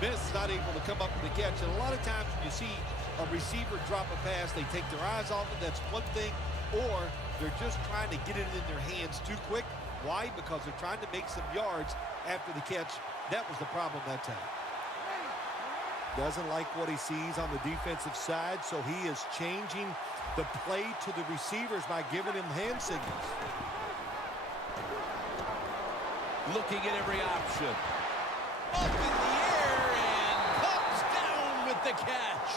Smith's not able to come up with the catch. And a lot of times when you see a receiver drop a pass, they take their eyes off it. That's one thing. Or they're just trying to get it in their hands too quick. Why? Because they're trying to make some yards after the catch. That was the problem that time. Doesn't like what he sees on the defensive side, so he is changing the play to the receivers by giving him hand signals. Looking at every option. Up in the air and comes down with the catch.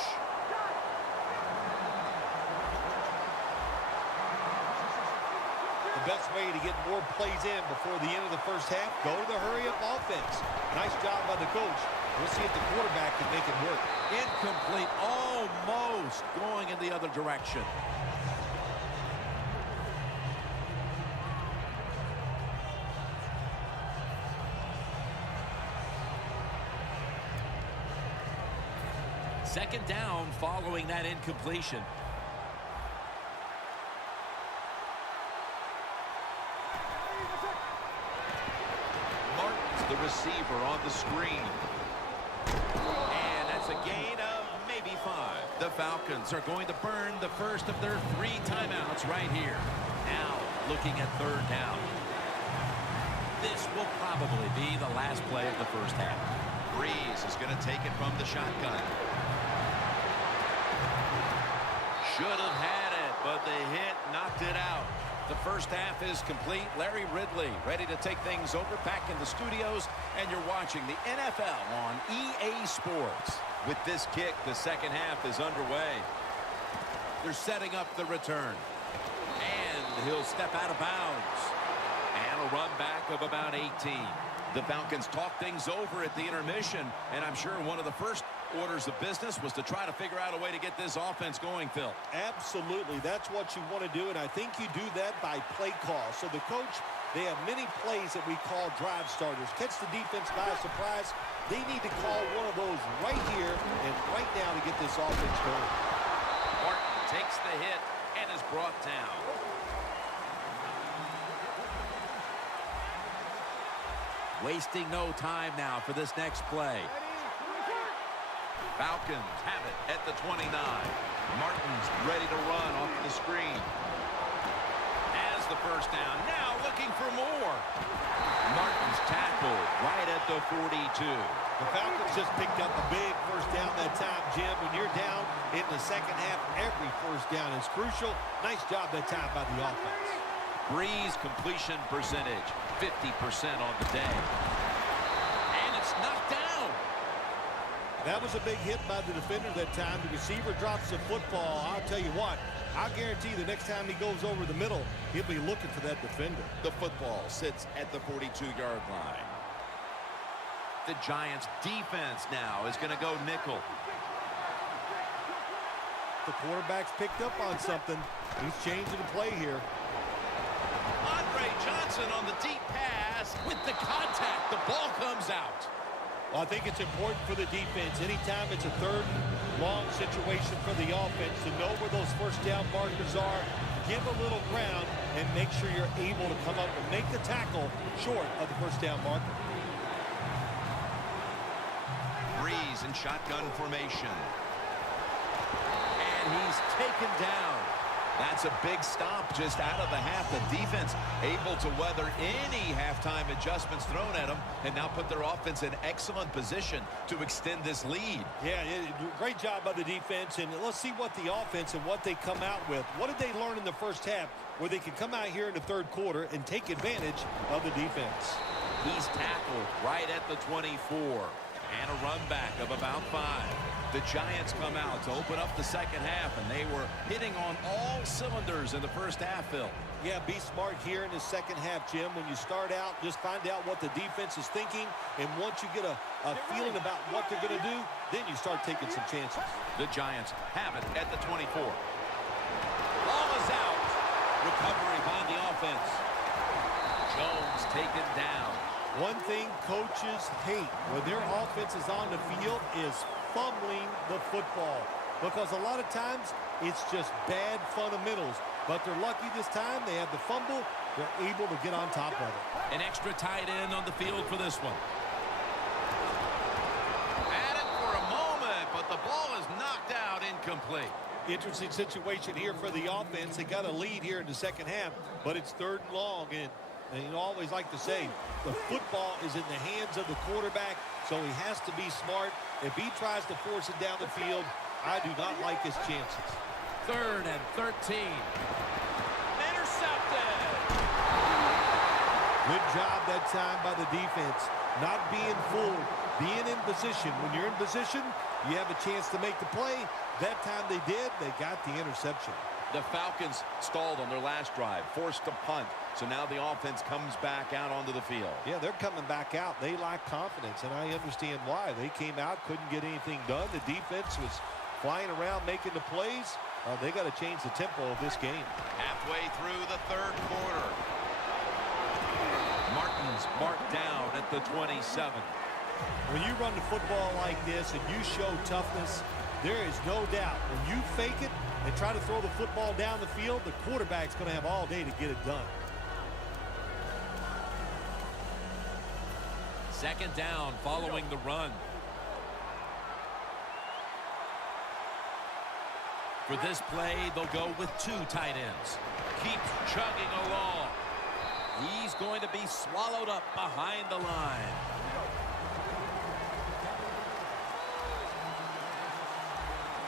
The best way to get more plays in before the end of the first half, go to the hurry-up offense. Nice job by the coach. We'll see if the quarterback can make it work. Incomplete, almost going in the other direction. Second down following that incompletion. Martin's the receiver on the screen. And that's a gain of maybe 5. The Falcons are going to burn the first of their 3 timeouts right here. Now looking at third down. This will probably be the last play of the first half. Breeze is going to take it from the shotgun. Should have had it, but the hit knocked it out. The first half is complete. Larry Ridley ready to take things over back in the studios, and you're watching the NFL on EA Sports. With this kick, the second half is underway. They're setting up the return. And he'll step out of bounds. And a run back of about 18. The Falcons talk things over at the intermission, and I'm sure one of the first orders of business was to try to figure out a way to get this offense going, Phil. Absolutely. That's what you want to do, and I think you do that by play call. So the coach, they have many plays that we call drive starters. Catch the defense by surprise. They need to call one of those right here and right now to get this offense going. Martin takes the hit and is brought down. Wasting no time now for this next play. Falcons have it at the 29. Martin's ready to run off the screen. Has the first down. Now looking for more. Martin's tackled right at the 42. The Falcons just picked up a big first down that time, Jim. When you're down in the second half, every first down is crucial. Nice job that time by the offense. Breeze completion percentage, 50% on the day. And it's knocked down. That was a big hit by the defender that time. The receiver drops the football. I'll tell you what, I'll guarantee the next time he goes over the middle, he'll be looking for that defender. The football sits at the 42-yard line. The Giants' defense now is going to go nickel. The quarterback's picked up on something. He's changing the play here. Andre Johnson on the deep pass with the contact. The ball comes out. Well, I think it's important for the defense. Anytime it's a third and long situation for the offense to know where those first down markers are, give a little ground, and make sure you're able to come up and make the tackle short of the first down marker. Breeze in shotgun formation. And he's taken down. That's a big stop just out of the half. The defense able to weather any halftime adjustments thrown at them and now put their offense in excellent position to extend this lead. Yeah, great job by the defense. And let's see what the offense and what they come out with. What did they learn in the first half where they can come out here in the third quarter and take advantage of the defense? He's tackled right at the 24. And a run back of about 5. The Giants come out to open up the second half, and they were hitting on all cylinders in the first half, Phil. Yeah, be smart here in the second half, Jim. When you start out, just find out what the defense is thinking, and once you get a feeling about what they're going to do, then you start taking some chances. The Giants have it at the 24. Ball is out. Recovery by the offense. Jones taken down. One thing coaches hate when their offense is on the field is fumbling the football, because a lot of times it's just bad fundamentals. But they're lucky this time. They have the fumble. They're able to get on top of it. An extra tight end on the field for this one. incomplete. Interesting situation here for the offense. They got a lead here in the second half, but it's 3rd and long. And you always like to say, the football is in the hands of the quarterback, so he has to be smart. If he tries to force it down the field, I do not like his chances. 3rd and 13. Intercepted. Good job that time by the defense. Not being fooled, being in position. When you're in position, you have a chance to make the play. That time they did, they got the interception. The Falcons stalled on their last drive, forced to punt. So now the offense comes back out onto the field. Yeah, they're coming back out. They lack confidence, and I understand why. They came out, couldn't get anything done. The defense was flying around making the plays. They got to change the tempo of this game. Halfway through the 3rd quarter. Martin's marked down at the 27. When you run the football like this and you show toughness, there is no doubt when you fake it and try to throw the football down the field, the quarterback's going to have all day to get it done. 2nd down following the run. For this play, they'll go with 2 tight ends. Keeps chugging along. He's going to be swallowed up behind the line.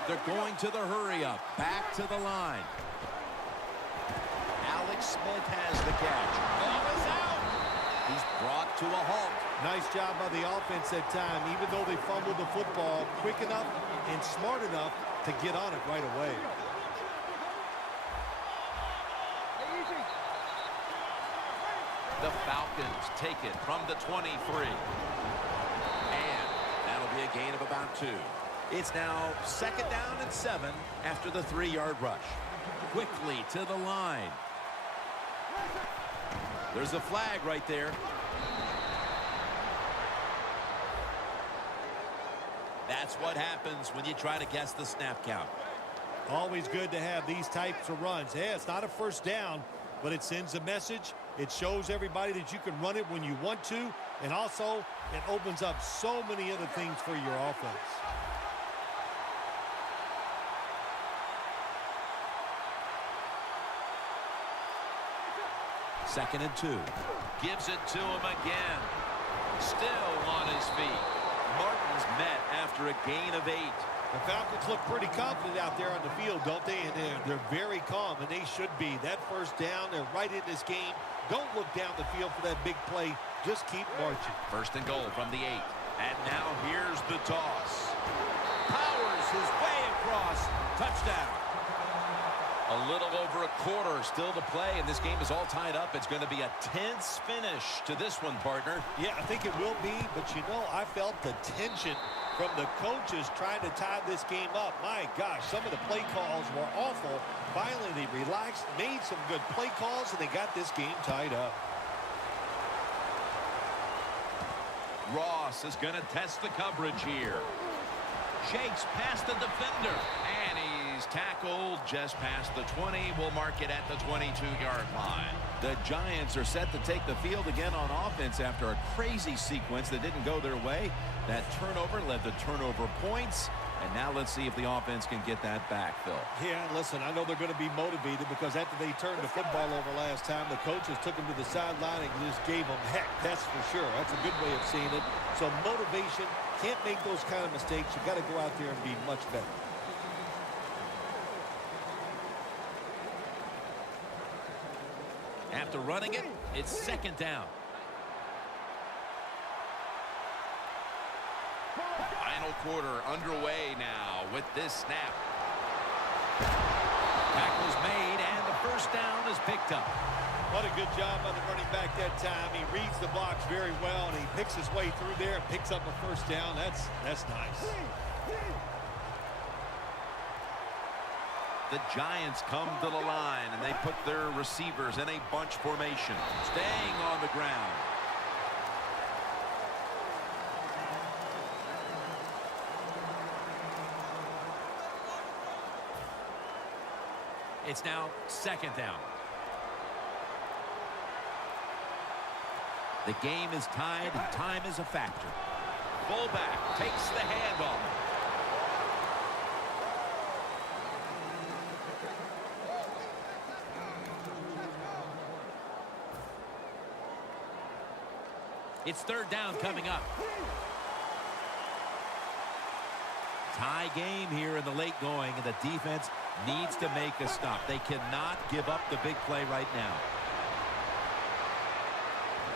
They're going to the hurry up. Back to the line. Alex Smith has the catch. Ball is out. He's brought to a halt. Nice job by the offense that time. Even though they fumbled the football, quick enough and smart enough to get on it right away. The Falcons take it from the 23. And that'll be a gain of about 2. It's now 2nd down and 7 after the 3-yard rush. Quickly to the line. There's a flag right there. That's what happens when you try to guess the snap count. Always good to have these types of runs. Yeah, it's not a first down, but it sends a message. It shows everybody that you can run it when you want to, and also it opens up so many other things for your offense. 2nd and 2. Gives it to him again. Still on his feet. Martin's met after a gain of 8. The Falcons look pretty confident out there on the field, don't they? And they're very calm, and they should be. That first down, they're right in this game. Don't look down the field for that big play. Just keep marching. 1st and goal from the 8. And now here's the toss. Powers his way across. Touchdown. A little over a quarter still to play, and this game is all tied up. It's going to be a tense finish to this one, partner. Yeah, I think it will be, but you know, I felt the tension from the coaches trying to tie this game up. My gosh, some of the play calls were awful. Finally, they relaxed, made some good play calls, and they got this game tied up. Ross is going to test the coverage here. Shakes past the defender, and he's tackled just past the 20. We'll mark it at the 22-yard line. The Giants are set to take the field again on offense after a crazy sequence that didn't go their way. That turnover led to turnover points. And now let's see if the offense can get that back, Phil. Yeah, listen, I know they're going to be motivated because after they turned the football over last time, the coaches took them to the sideline and just gave them heck. That's for sure. That's a good way of seeing it. So motivation, can't make those kind of mistakes. You got to go out there and be much better. After running it, it's 2nd down. Final quarter underway now with this snap. Tackle's made, and the first down is picked up. What a good job by the running back that time. He reads the box very well, and he picks his way through there and picks up a first down. That's nice. The Giants come to the line, and they put their receivers in a bunch formation, staying on the ground. It's now 2nd down. The game is tied, and time is a factor. Fullback takes the handoff. It's third down coming up. Tie game here in the late going, and the defense needs to make a stop. They cannot give up the big play right now.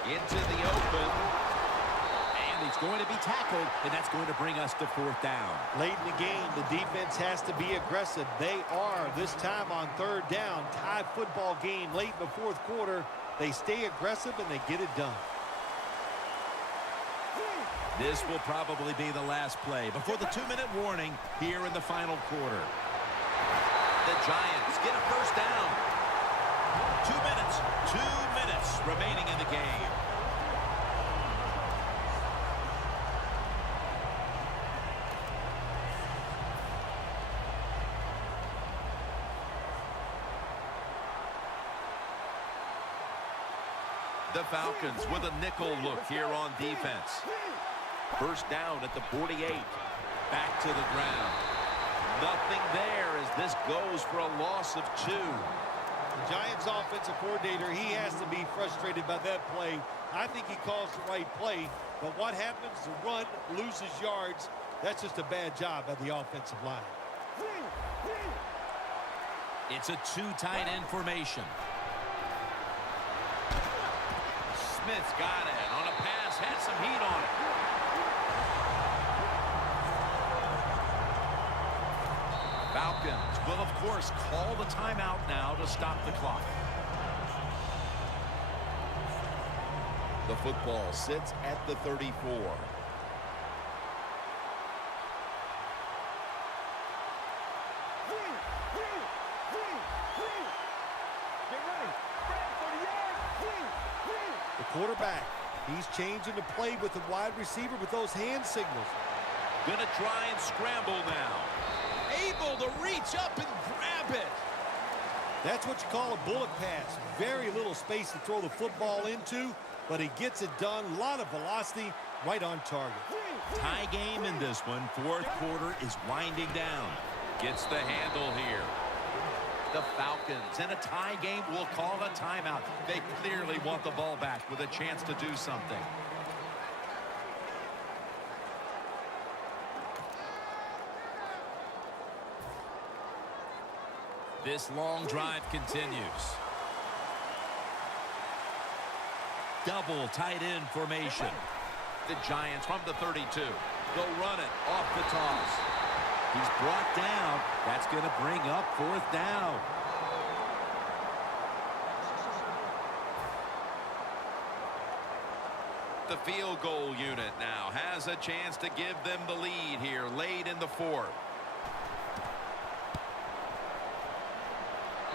Into the open. And he's going to be tackled, and that's going to bring us to fourth down. Late in the game, the defense has to be aggressive. They are, this time on third down. Tie football game late in the fourth quarter. They stay aggressive, and they get it done. This will probably be the last play before the 2-minute warning here in the final quarter. The Giants get a first down. 2 minutes remaining in the game. The Falcons with a nickel look here on defense. First down at the 48. Back to the ground. Nothing there as this goes for a loss of 2. The Giants offensive coordinator, he has to be frustrated by that play. I think he calls the right play, but what happens? The run loses yards. That's just a bad job by the offensive line. It's a 2 tight end formation. Smith's got it on a pass, had some heat on it. Falcons will, of course, call the timeout now to stop the clock. The football sits at the 34. The quarterback, he's changing the play with the wide receiver with those hand signals. Gonna try and scramble now. Able to reach up and grab it. That's what you call a bullet pass. Very little space to throw the football into, but he gets it done. A lot of velocity, right on target. Tie game in this one. Fourth quarter is winding down. Gets the handle here. The Falcons in a tie game will call a timeout. They clearly want the ball back with a chance to do something. This long drive continues. Double tight end formation. The Giants from the 32. They'll run it off the toss. He's brought down. That's going to bring up fourth down. The field goal unit now has a chance to give them the lead here late in the fourth.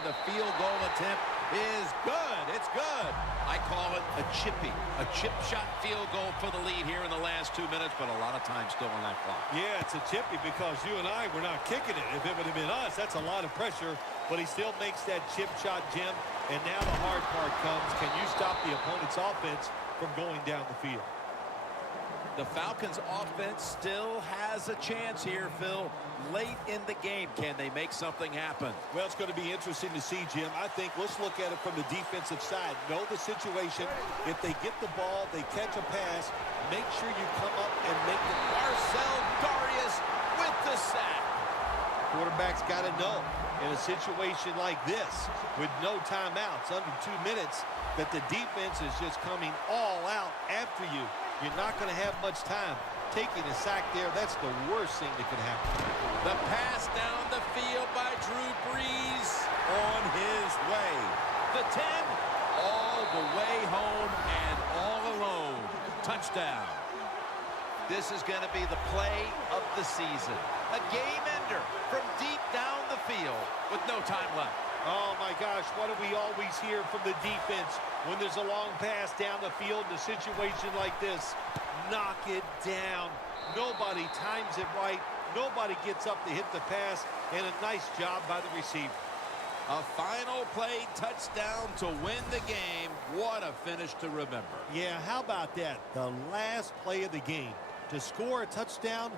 The field goal attempt is good. It's good. I call it a chippy. A chip shot field goal for the lead here in the last 2 minutes, but a lot of time still on that clock. Yeah, it's a chippy because you and I were not kicking it. If it would have been us, that's a lot of pressure, but he still makes that chip shot, Jim. And now the hard part comes. Can you stop the opponent's offense from going down the field? The Falcons offense still has a chance here, Phil. Late in the game, can they make something happen? Well, it's going to be interesting to see, Jim. I think let's look at it from the defensive side. Know the situation. If they get the ball, they catch a pass, make sure you come up and make the Marcel Darius with the sack. Quarterback's got to know in a situation like this with no timeouts, under 2 minutes, that the defense is just coming all out after you. You're not going to have much time. Taking a sack there, that's the worst thing that could happen. The pass down the field by Drew Brees on his way. The 10, all the way home and all alone. Touchdown. This is going to be the play of the season. A game ender from deep down the field with no time left. Oh, my gosh, what do we always hear from the defense when there's a long pass down the field in a situation like this? Knock it down. Nobody times it right. Nobody gets up to hit the pass, and a nice job by the receiver. A final play touchdown to win the game. What a finish to remember. Yeah, how about that? The last play of the game. To score a touchdown,